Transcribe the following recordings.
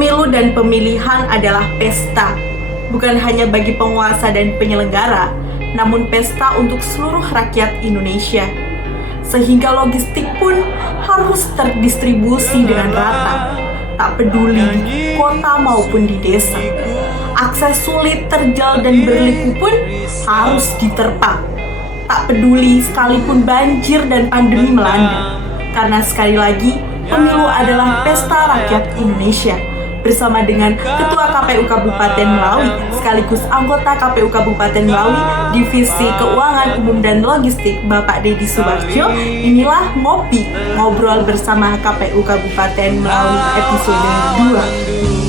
Pemilu dan pemilihan adalah pesta, bukan hanya bagi penguasa dan penyelenggara, namun pesta untuk seluruh rakyat Indonesia. Sehingga logistik pun harus terdistribusi dengan rata, tak peduli di kota maupun di desa. Akses sulit, terjal, dan berliku pun harus diterpa. Tak peduli sekalipun banjir dan pandemi melanda. Karena sekali lagi, pemilu adalah pesta rakyat Indonesia. Bersama dengan Ketua KPU Kabupaten Melawi sekaligus anggota KPU Kabupaten Melawi Divisi Keuangan Umum dan Logistik Bapak Deddy Subarjo, inilah Ngobrol bersama KPU Kabupaten Melawi episode 2.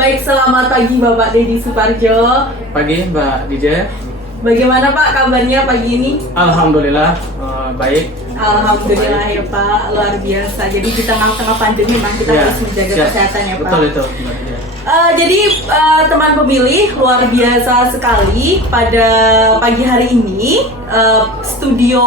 Baik, selamat pagi Bapak Deddy Subarjo. Pagi Mbak DJ. Bagaimana Pak kabarnya pagi ini? Alhamdulillah baik. Alhamdulillah ya Pak, luar biasa. Jadi di tengah-tengah pandemi memang kita harus menjaga kesehatan ya Pak. Betul itu Mbak DJ. Jadi teman pemilih, luar biasa sekali pada pagi hari ini studio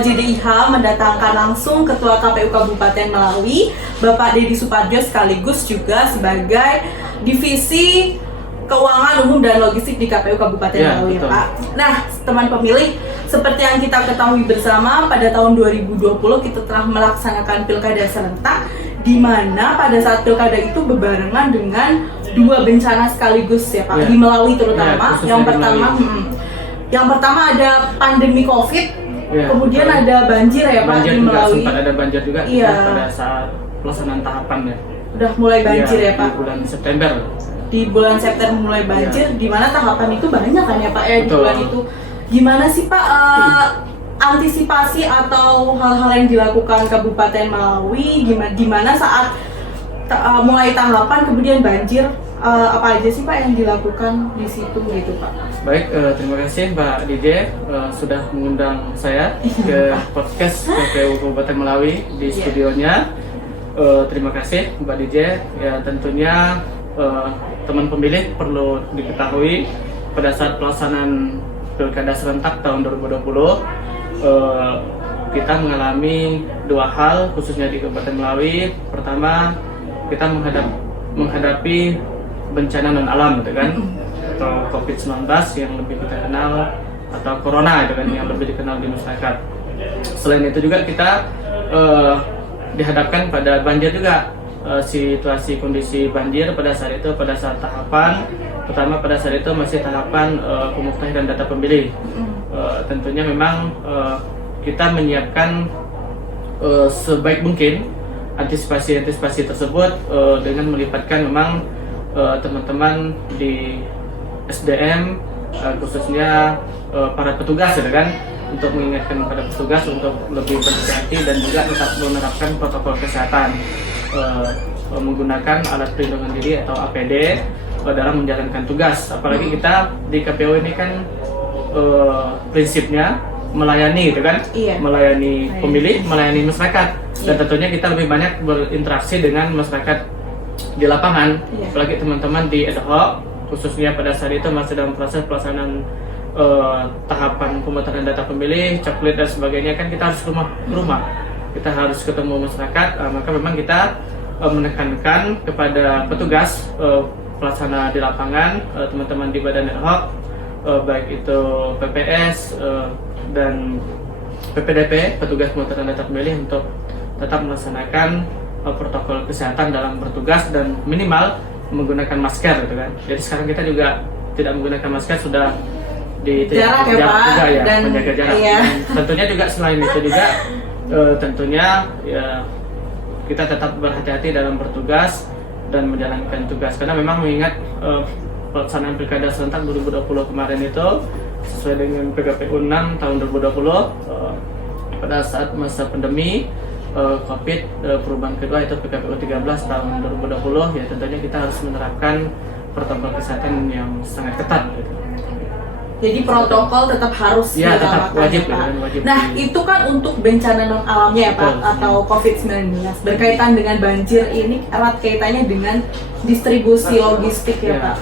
JDIH mendatangkan langsung Ketua KPU Kabupaten Melawi Bapak Deddy Subarjo sekaligus juga sebagai Divisi Keuangan Umum dan Logistik di KPU Kabupaten Melawi ya Pak. Nah teman pemilih, seperti yang kita ketahui bersama pada tahun 2020 kita telah melaksanakan pilkada serentak, di mana pada saat pilkada itu berbarengan dengan dua bencana sekaligus ya Pak, di Melawi terutama. Yang pertama ada pandemi COVID, kemudian ada banjir ya Pak di Melawi. Sempat ada banjir juga pada saat pelaksanaan tahapan ya. Udah mulai banjir ya Pak. Di bulan September. Di bulan September mulai banjir, di mana tahapan itu banyak kan ya Pak ya di bulan itu. Gimana sih Pak antisipasi atau hal-hal yang dilakukan Kabupaten Melawi gimana saat mulai tahapan kemudian banjir, apa aja sih Pak yang dilakukan di situ gitu Pak? Baik, terima kasih Mbak DJ sudah mengundang saya ke podcast KPU Kabupaten Melawi di studionya. Terima kasih Mbak DJ. Ya tentunya teman pemilih perlu diketahui pada saat pelaksanaan pilkada serentak tahun 2020 kita mengalami dua hal khususnya di Kabupaten Melawi. Pertama, kita menghadapi bencana non alam gitu kan, atau COVID-19 yang lebih kita kenal, atau corona gitu kan yang lebih dikenal di masyarakat. Selain itu juga kita dihadapkan pada banjir juga, situasi kondisi banjir pada saat itu, pada saat tahapan pertama, pada saat itu masih tahapan pemuktahiran data pemilih. Tentunya memang kita menyiapkan sebaik mungkin antisipasi tersebut dengan melibatkan memang teman-teman di SDM, khususnya para petugas ya kan, untuk mengingatkan kepada petugas untuk lebih berhati-hati dan juga tetap menerapkan protokol kesehatan, menggunakan alat pelindungan diri atau APD dalam menjalankan tugas. Apalagi kita di KPU ini kan prinsipnya melayani gitu kan, melayani pemilih, melayani masyarakat, dan tentunya kita lebih banyak berinteraksi dengan masyarakat di lapangan. Apalagi teman-teman di ad hoc, khususnya pada saat itu masih dalam proses pelaksanaan tahapan pemetaan data pemilih, coklit dan sebagainya, kan kita harus rumah ke rumah, kita harus ketemu masyarakat. Maka memang kita menekankan kepada petugas pelaksana di lapangan, teman-teman di badan ad hoc, baik itu PPS dan PPDP, petugas pemetaan data pemilih, untuk tetap melaksanakan protokol kesehatan dalam bertugas dan minimal menggunakan masker gitu kan. Jadi sekarang kita juga tidak menggunakan masker, sudah di jarak ya Pak, juga ya, dan menjaga jarak. Dan tentunya juga selain itu juga tentunya ya kita tetap berhati-hati dalam bertugas dan menjalankan tugas, karena memang mengingat pelaksanaan pilkada serentak 2020 kemarin itu sesuai dengan PKPU 6 tahun 2020 pada saat masa pandemi COVID, perubahan kedua itu PKPU 13 tahun 2020, ya tentunya kita harus menerapkan protokol kesehatan yang sangat ketat gitu. Jadi protokol tetap harus Ya, tetap dilakukan, wajib, ya, Pak. ya, wajib. Nah, itu kan untuk bencana non alamnya ya, Pak, Betul. atau COVID-19. Berkaitan dengan banjir ini erat kaitannya dengan distribusi logistik ya, Ya. Pak.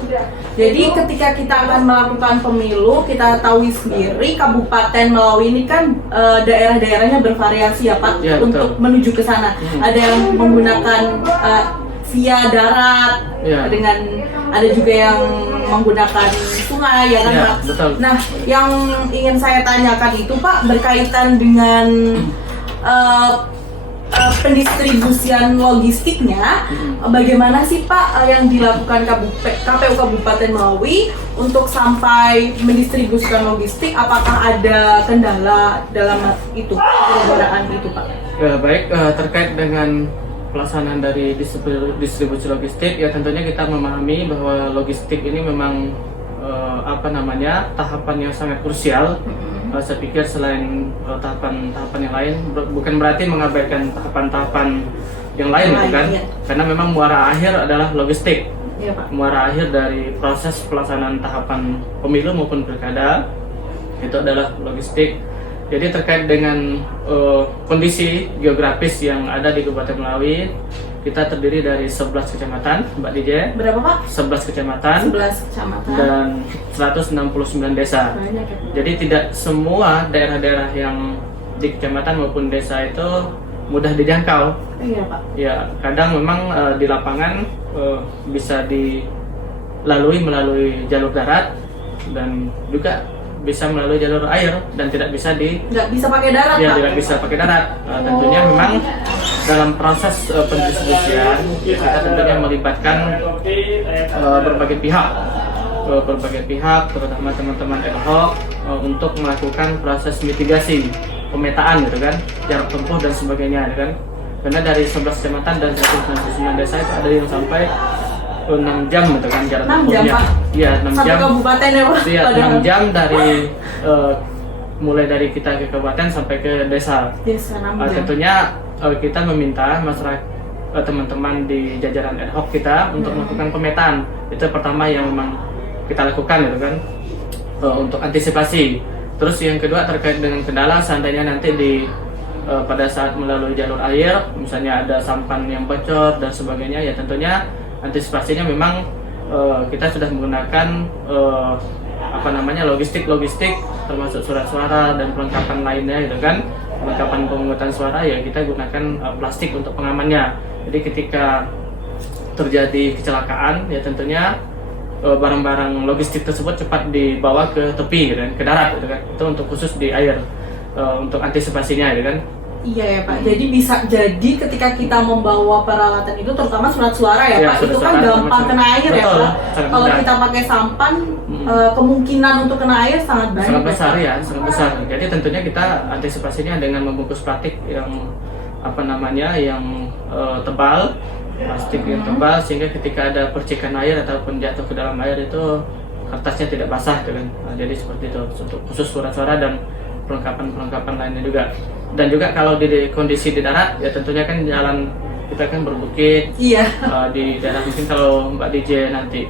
Jadi ketika kita akan melakukan pemilu, kita tahu sendiri Kabupaten Melawi ini kan daerah-daerahnya bervariasi ya, Pak, Ya, untuk betul. menuju ke sana. Ada yang menggunakan via darat, Ya. dengan ada juga yang menggunakan sungai ya kan, Ya, Pak. betul. Nah, yang ingin saya tanyakan itu, Pak, berkaitan dengan pendistribusian logistiknya, bagaimana sih, Pak, yang dilakukan KPU Kabupaten Melawi untuk sampai mendistribusikan logistik? Apakah ada kendala dalam itu, penggunaan itu, Pak? Ya, baik, terkait dengan pelaksanaan dari distribusi logistik, ya tentunya kita memahami bahwa logistik ini memang tahapan yang sangat krusial. Saya pikir selain tahapan-tahapan yang lain, bukan berarti mengabaikan tahapan-tahapan yang lain gitu kan, Iya. karena memang muara akhir adalah logistik. Iya, Pak. Muara akhir dari proses pelaksanaan tahapan pemilu maupun pilkada itu adalah logistik. Jadi terkait dengan kondisi geografis yang ada di Kabupaten Melawi, kita terdiri dari 11 kecamatan, Mbak DJ. Berapa, Pak? 11 kecamatan 11 kecamatan. dan 169 desa. Banyak ya, Pak. Jadi tidak semua daerah-daerah yang di kecamatan maupun desa itu mudah dijangkau. Iya, Pak. Ya, kadang memang di lapangan bisa dilalui melalui jalur darat dan juga bisa melalui jalur air dan tidak bisa Nggak bisa pakai darat, Pak? tidak bisa pakai darat. Tentunya memang dalam proses pendistribusian kita tentunya melibatkan berbagai pihak, terutama teman-teman ad hoc untuk melakukan proses mitigasi, pemetaan gitu kan, jarak tempuh dan sebagainya gitu kan. Karena dari 11 kecamatan dan 199 desa itu ada yang sampai 6 jam gitu kan jarak 6 jam, tempuhnya. Pak? Iya, 6 Satu jam. kabupaten ya, Pak? Iya, Padahal. 6 jam dari mulai dari kita ke kabupaten sampai ke desa. Desa 6 jam. Tentunya kita meminta masyarakat, teman-teman di jajaran ad hoc kita untuk melakukan pemetaan. Itu pertama yang memang kita lakukan gitu kan, untuk antisipasi. Terus yang kedua terkait dengan kendala, seandainya nanti pada saat melalui jalur air, misalnya ada sampan yang bocor dan sebagainya, ya tentunya antisipasinya memang kita sudah menggunakan logistik termasuk surat suara dan perlengkapan lainnya gitu kan, perlengkapan pemungutan suara, ya kita gunakan plastik untuk pengamannya. Jadi ketika terjadi kecelakaan, ya tentunya barang-barang logistik tersebut cepat dibawa ke tepi gitu kan, ke darat gitu kan. Itu untuk khusus di air, untuk antisipasinya gitu kan. Iya ya, Pak. Jadi bisa jadi ketika kita membawa peralatan itu, terutama surat suara ya, Ya, Pak, surat itu kan suara gampang termasuk. kena air ya, Betul, Pak. sangat Kalau mudah. kita pakai sampan, kemungkinan untuk kena air sangat banyak. Sangat besar Pak. ya, sangat besar. Jadi tentunya kita antisipasinya dengan membungkus plastik yang tebal, plastik yang tebal, sehingga ketika ada percikan air ataupun jatuh ke dalam air itu kertasnya tidak basah gitu kan. Nah, jadi seperti itu untuk khusus surat-suara dan perlengkapan lainnya juga. Dan juga kalau di kondisi di darat, ya tentunya kan jalan kita kan berbukit. Iya. Di daerah mungkin kalau Mbak DJ nanti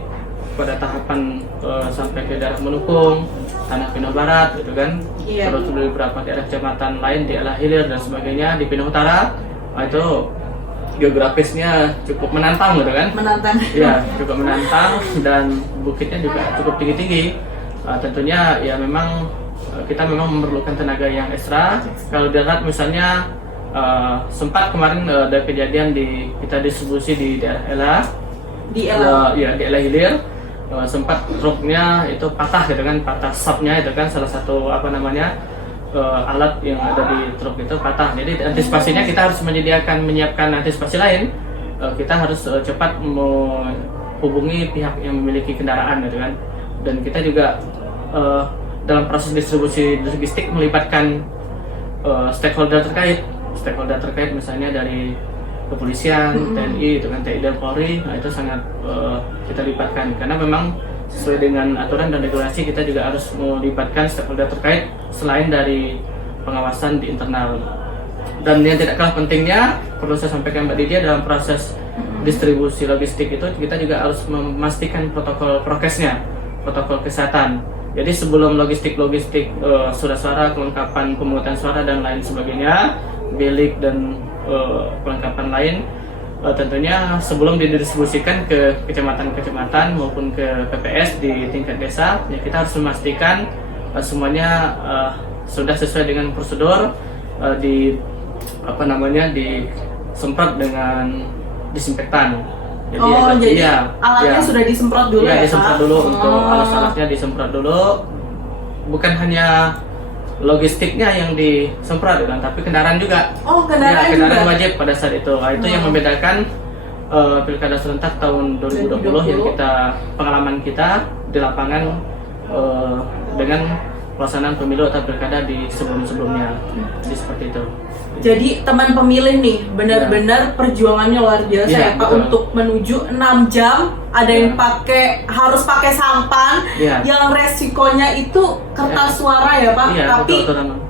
pada tahapan sampai ke daerah Menukung, Tanah Pinang Barat gitu kan. Iya. Terus di beberapa daerah kecamatan lain di Alah Hilir dan sebagainya, di Pinang Utara, itu geografisnya cukup menantang gitu kan. Menantang. Ya, cukup menantang dan bukitnya juga cukup tinggi-tinggi. Tentunya ya memang kita memang memerlukan tenaga yang ekstra. Kalau di darat misalnya sempat kemarin ada kejadian kita distribusi di daerah Ela. Di Ela. Di Ela Hilir, sempat truknya itu patah gitu kan, patah sapnya itu kan, salah satu alat yang ada di truk itu patah. Jadi antisipasinya kita harus menyiapkan antisipasi lain. Kita harus cepat menghubungi pihak yang memiliki kendaraan gitu kan. Dan kita juga dalam proses distribusi logistik melibatkan stakeholder terkait misalnya dari kepolisian, TNI, itu kan, TNI dan Polri. Nah, itu sangat kita libatkan karena memang sesuai dengan aturan dan regulasi kita juga harus melibatkan stakeholder terkait selain dari pengawasan di internal. Dan yang tidak kalah pentingnya perlu saya sampaikan Mbak Didia, dalam proses distribusi logistik itu kita juga harus memastikan protokol prokesnya, protokol kesehatan. Jadi sebelum logistik surat suara, kelengkapan pemungutan suara dan lain sebagainya, bilik dan kelengkapan lain, tentunya sebelum didistribusikan ke kecamatan-kecamatan maupun ke PPS di tingkat desa, ya kita harus memastikan semuanya sudah sesuai dengan prosedur, disemprot dengan disinfektan. Jadi alatnya sudah disemprot dulu ya, disemprot dulu. Untuk alat-alatnya disemprot dulu. Bukan hanya logistiknya yang disemprot kan, tapi kendaraan juga. Kendaraan juga wajib pada saat itu. Itu yang membedakan Pilkada serentak tahun 2020 yang pengalaman kita di lapangan dengan pelaksanaan pemilu atau pilkada di sebelum-sebelumnya. Jadi seperti itu. Jadi teman pemilih nih benar-benar perjuangannya luar biasa ya Pak, untuk menuju 6 jam, ada yang harus pakai sampan yang resikonya itu kertas suara ya Pak,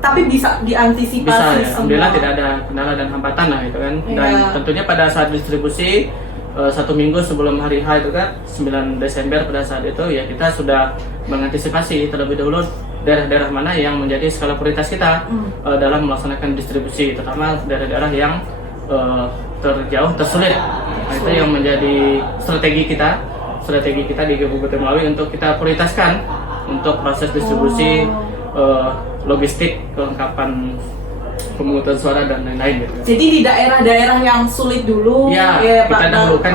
tapi bisa diantisipasi. Bisa ya, alhamdulillah tidak ada kendala dan hambatan lah itu kan. Dan tentunya pada saat distribusi 1 minggu sebelum hari H itu kan 9 Desember pada saat itu ya kita sudah mengantisipasi terlebih dahulu daerah-daerah mana yang menjadi skala prioritas kita dalam melaksanakan distribusi, terutama daerah-daerah yang terjauh, tersulit. Nah, itu yang menjadi strategi kita di Kabupaten Melawi untuk kita prioritaskan untuk proses distribusi logistik, kelengkapan pemungutan suara dan lain-lain gitu. Jadi di daerah-daerah yang sulit dulu ya Pak, kita dahulukan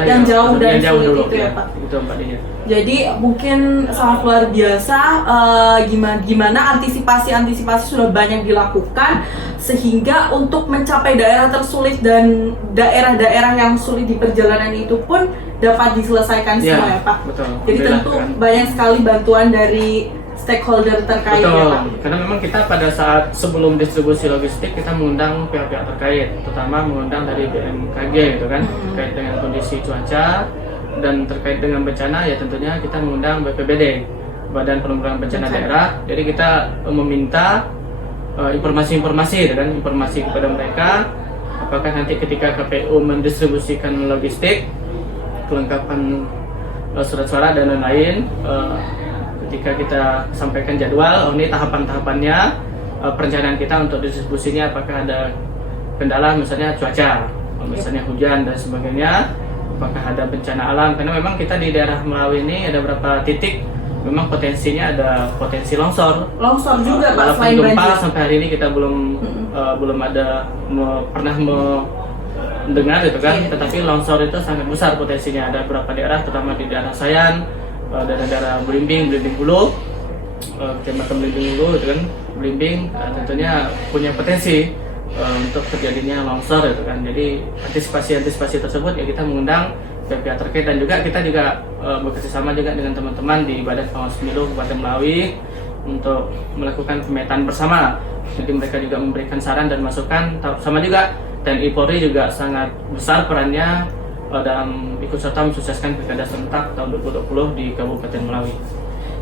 yang jauh dan sulit dulu, itu ya Pak. Itu Mbak Didia. Jadi mungkin sangat luar biasa gimana antisipasi sudah banyak dilakukan sehingga untuk mencapai daerah tersulit dan daerah-daerah yang sulit di perjalanan itu pun dapat diselesaikan semua ya Pak. Betul. Jadi tentu banyak sekali bantuan dari stakeholder terkait ya Pak. Karena memang kita pada saat sebelum distribusi logistik kita mengundang pihak-pihak terkait, terutama mengundang dari BMKG gitu kan, terkait dengan kondisi cuaca dan terkait dengan bencana ya tentunya kita mengundang BPBD, Badan Penanggulangan Bencana Daerah. Jadi kita meminta informasi kepada mereka apakah nanti ketika KPU mendistribusikan logistik, kelengkapan surat suara dan lain-lain, ketika kita sampaikan jadwal, ini tahapan-tahapannya, perencanaan kita untuk distribusinya apakah ada kendala misalnya cuaca, misalnya hujan dan sebagainya, apakah ada bencana alam, karena memang kita di daerah Melawi ini ada beberapa titik memang potensinya ada potensi longsor juga Pak, selain gempa sampai hari ini kita belum ada pernah mendengar gitu kan, tetapi longsor itu sangat besar potensinya. Ada beberapa daerah terutama di daerah Sayan, daerah Belimbing Hulu, Kecamatan Belimbing Hulu itu kan, Belimbing tentunya punya potensi untuk terjadinya longsor itu kan. Jadi antisipasi tersebut ya kita mengundang pihak terkait dan juga kita bekerjasama juga dengan teman-teman di Badan Pengawas Pemilu Kabupaten Melawi untuk melakukan pemetaan bersama. Jadi mereka juga memberikan saran dan masukan. Sama juga TNI Polri juga sangat besar perannya dalam ikut serta mensukseskan Pilkada serentak tahun 2020 di Kabupaten Melawi.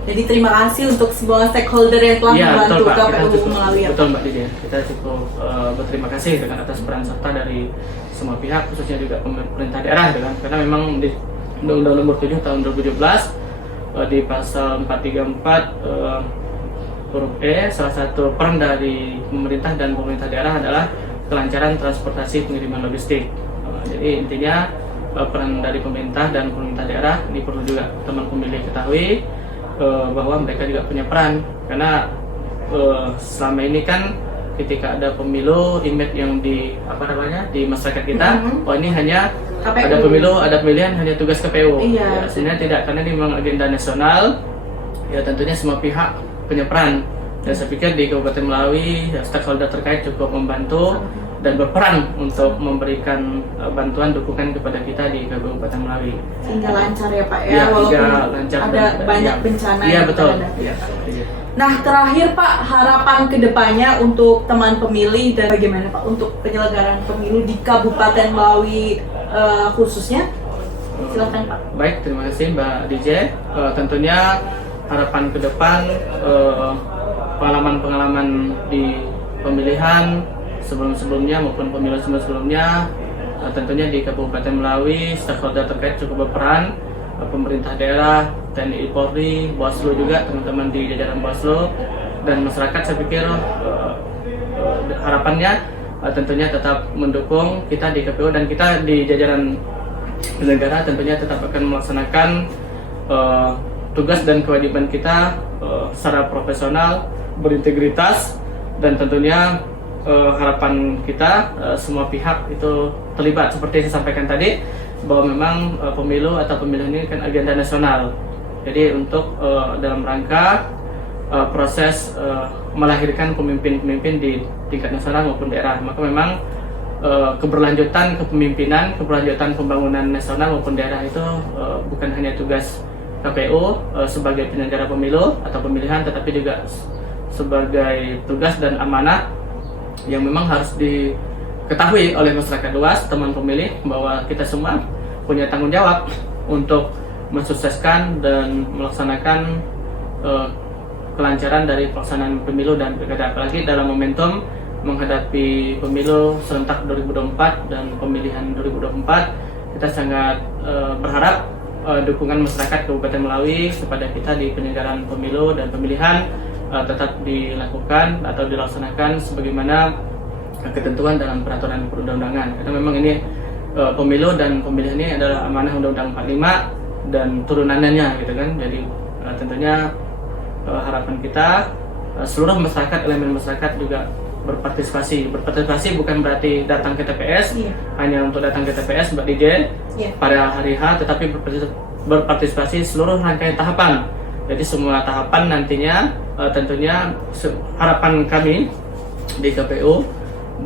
Jadi terima kasih untuk semua stakeholder yang telah membantu KPU Melawi. Betul Mbak Didia, kita cukup berterima kasih dengan atas peran serta dari semua pihak, khususnya juga pemerintah daerah dengan, karena memang di Undang-Undang Nomor 7 tahun 2017 di pasal 434 huruf E, salah satu peran dari pemerintah dan pemerintah daerah adalah kelancaran transportasi pengiriman logistik. Jadi intinya peran dari pemerintah dan pemerintah daerah ini perlu juga teman pemilih ketahui bahwa mereka juga punya peran, karena selama ini kan ketika ada pemilu image yang di masyarakat kita, oh ini hanya KPU. Ada pemilu, ada pemilihan hanya tugas KPU. Ya, sebenarnya tidak, karena ini memang agenda nasional. Ya tentunya semua pihak punya peran. Dan saya pikir di Kabupaten Melawi stakeholder terkait cukup membantu dan berperan untuk memberikan bantuan dukungan kepada kita di Kabupaten Melawi. Sehingga lancar ya Pak ya, walaupun lancar ada banyak bencana. Iya betul. Ya. Nah terakhir Pak, harapan kedepannya untuk teman pemilih dan bagaimana Pak untuk penyelenggaraan pemilu di Kabupaten Melawi khususnya? Silakan Pak. Baik, terima kasih Mbak DJ. Tentunya harapan ke depan, pengalaman-pengalaman di pemilihan sebelum-sebelumnya maupun pemilu sebelum-sebelumnya, tentunya di Kabupaten Melawi stakeholder terkait cukup berperan, pemerintah daerah, TNI Polri, Bawaslu juga, teman-teman di jajaran Bawaslu dan masyarakat. Saya pikir harapannya tentunya tetap mendukung kita di KPU dan kita di jajaran negara tentunya tetap akan melaksanakan tugas dan kewajiban kita secara profesional, berintegritas, dan tentunya harapan kita semua pihak itu terlibat. Seperti saya sampaikan tadi bahwa memang pemilu atau pemilihan ini kan agenda nasional. Jadi untuk dalam rangka proses melahirkan pemimpin-pemimpin di tingkat nasional maupun daerah, maka memang keberlanjutan kepemimpinan, keberlanjutan pembangunan nasional maupun daerah itu bukan hanya tugas KPU sebagai penyelenggara pemilu atau pemilihan, tetapi juga sebagai tugas dan amanah yang memang harus diketahui oleh masyarakat luas, teman pemilih, bahwa kita semua punya tanggung jawab untuk mensukseskan dan melaksanakan kelancaran dari pelaksanaan pemilu dan pilkada, apalagi dalam momentum menghadapi pemilu serentak 2024 dan pemilihan 2024. Kita sangat berharap dukungan masyarakat Kabupaten Melawi kepada kita di penyelenggaraan pemilu dan pemilihan tetap dilakukan atau dilaksanakan sebagaimana ketentuan dalam peraturan perundang-undangan. Karena memang ini pemilu dan pemilihan ini adalah amanah Undang-Undang 45 dan turunannya gitu kan. Jadi tentunya harapan kita seluruh masyarakat, elemen masyarakat juga berpartisipasi. Berpartisipasi bukan berarti datang ke TPS hanya untuk datang ke TPS Mbak DJ pada hari H, tetapi berpartisipasi seluruh rangkaian tahapan. Jadi semua tahapan nantinya tentunya harapan kami di KPU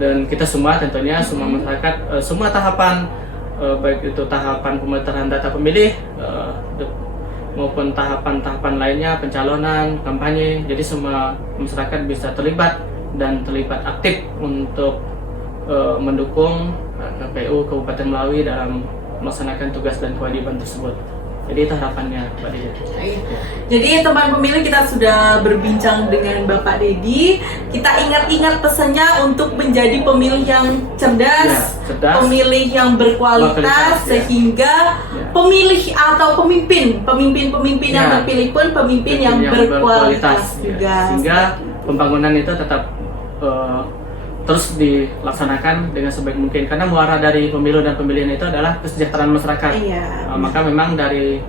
dan kita semua tentunya semua masyarakat, semua tahapan baik itu tahapan pemutaran data pemilih maupun tahapan-tahapan lainnya, pencalonan, kampanye. Jadi semua masyarakat bisa terlibat dan terlibat aktif untuk mendukung KPU Kabupaten Melawi dalam melaksanakan tugas dan kewajiban tersebut. Jadi itu harapannya Pak Dedi. Jadi teman pemilih, kita sudah berbincang dengan Bapak Dedi. Kita ingat-ingat pesannya untuk menjadi pemilih yang cerdas, pemilih yang berkualitas, sehingga pemilih atau pemimpin yang terpilih pun pemimpin yang berkualitas juga. Sehingga pembangunan itu tetap terus dilaksanakan dengan sebaik mungkin, karena muara dari pemilu dan pemilihan itu adalah kesejahteraan masyarakat. Maka memang dari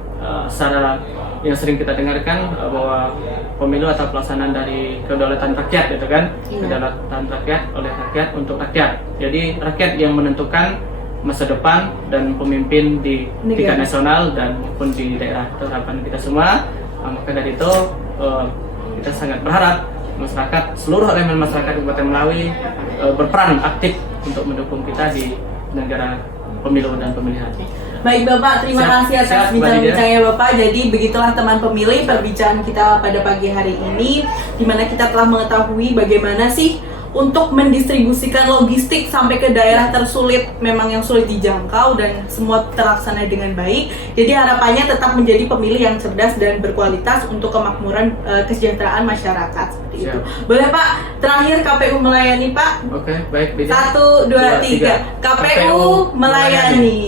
secara yang sering kita dengarkan bahwa pemilu atau pelaksanaan dari kedaulatan rakyat gitu kan, kedaulatan rakyat oleh rakyat untuk rakyat. Jadi rakyat yang menentukan masa depan dan pemimpin di tingkat nasional dan maupun di daerah. Itu harapan kita semua. Maka dari itu kita sangat berharap masyarakat, seluruh elemen masyarakat Kabupaten Melawi berperan aktif untuk mendukung kita di negara pemilu dan pemilihan. Baik Bapak, terima kasih atas bincang-bincangnya Bapak. Jadi begitulah teman pemilih perbincangan kita pada pagi hari ini, di mana kita telah mengetahui bagaimana sih untuk mendistribusikan logistik sampai ke daerah tersulit, memang yang sulit dijangkau, dan semua terlaksana dengan baik. Jadi harapannya tetap menjadi pemilih yang cerdas dan berkualitas untuk kemakmuran kesejahteraan masyarakat seperti itu. Boleh Pak, terakhir KPU melayani Pak. Oke, baik. 1, 2, 3. KPU melayani.